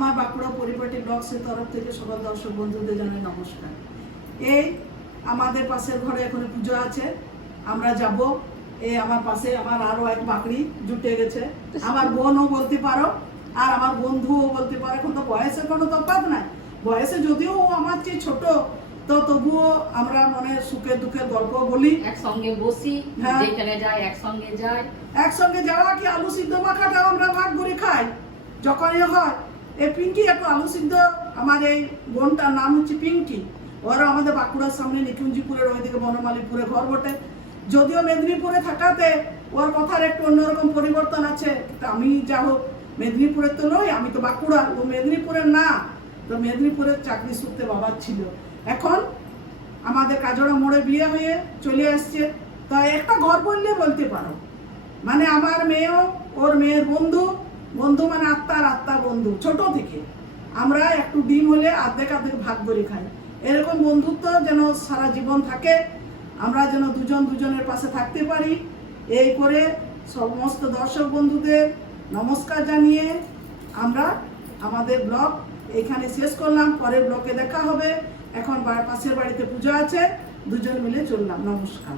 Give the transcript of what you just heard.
আমার বাঁকুড়া পরিপাটি ব্লগসের তরফ থেকে সকল দর্শক বন্ধুদের জানাই নমস্কার। এই আমাদের পাশের ঘরে এখন পুজো আছে, আমরা যাব। এই আমার পাশে আমার আরো এক বাকরি জুটে গেছে, আমার বোনও বলতে পারো আর আমার বন্ধুও বলতে পারো। এখন তো বয়সের কোনো তফাৎ নাই, বয়সে যদিও ও আমার চেয়ে ছোট, তো তবুও আমরা মনে সুখের দুঃখের গল্প বলি, একসঙ্গে বসি, হ্যাঁ। যেখানে যাই একসঙ্গে যাই। একসঙ্গে যাওয়া কি আলু সিদ্ধ মাখাটাও আমরা ভাগ করে খাই যখনই হয়। এই পিঙ্কি একটু আলু সিদ্ধ, আমার এই বোনটার নাম হচ্ছে পিঙ্কি, ওরা আমাদের বাঁকুড়ার সামনে নিকুঞ্জিপুরের ওইদিকে বনমালীপুরে ঘর বটে। যদিও মেদিনীপুরে থাকাতে ওর কথার একটু অন্যরকম পরিবর্তন আছে। তা আমি যা হোক মেদিনীপুরের তো নই, আমি তো বাঁকুড়া, ও মেদিনীপুরের না। তো মেদিনীপুরের চাকরি সূত্রে বাবার ছিল, এখন আমাদের কাজড়া মোড়ে বিয়ে হয়ে চলে আসছে। তো একটা ঘর বললে বলতে পারো, মানে আমার মেয়েও ওর মেয়ের বন্ধু, বন্ধু মানে আত্মার বন্ধু। ছোট থেকে আমরা একটু ডিম হলে আর্ধেক ভাগ করে খাই। এরকম বন্ধুত্ব যেন সারা জীবন থাকে, আমরা যেন দুজন দুজনের পাশে থাকতে পারি। এই করে সমস্ত দর্শক বন্ধুদের নমস্কার জানিয়ে আমরা আমাদের ব্লগ এখানে শেষ করলাম। পরের ব্লগে দেখা হবে। এখন পাশের বাড়িতে পূজা আছে, দুজন মিলে চললাম। নমস্কার।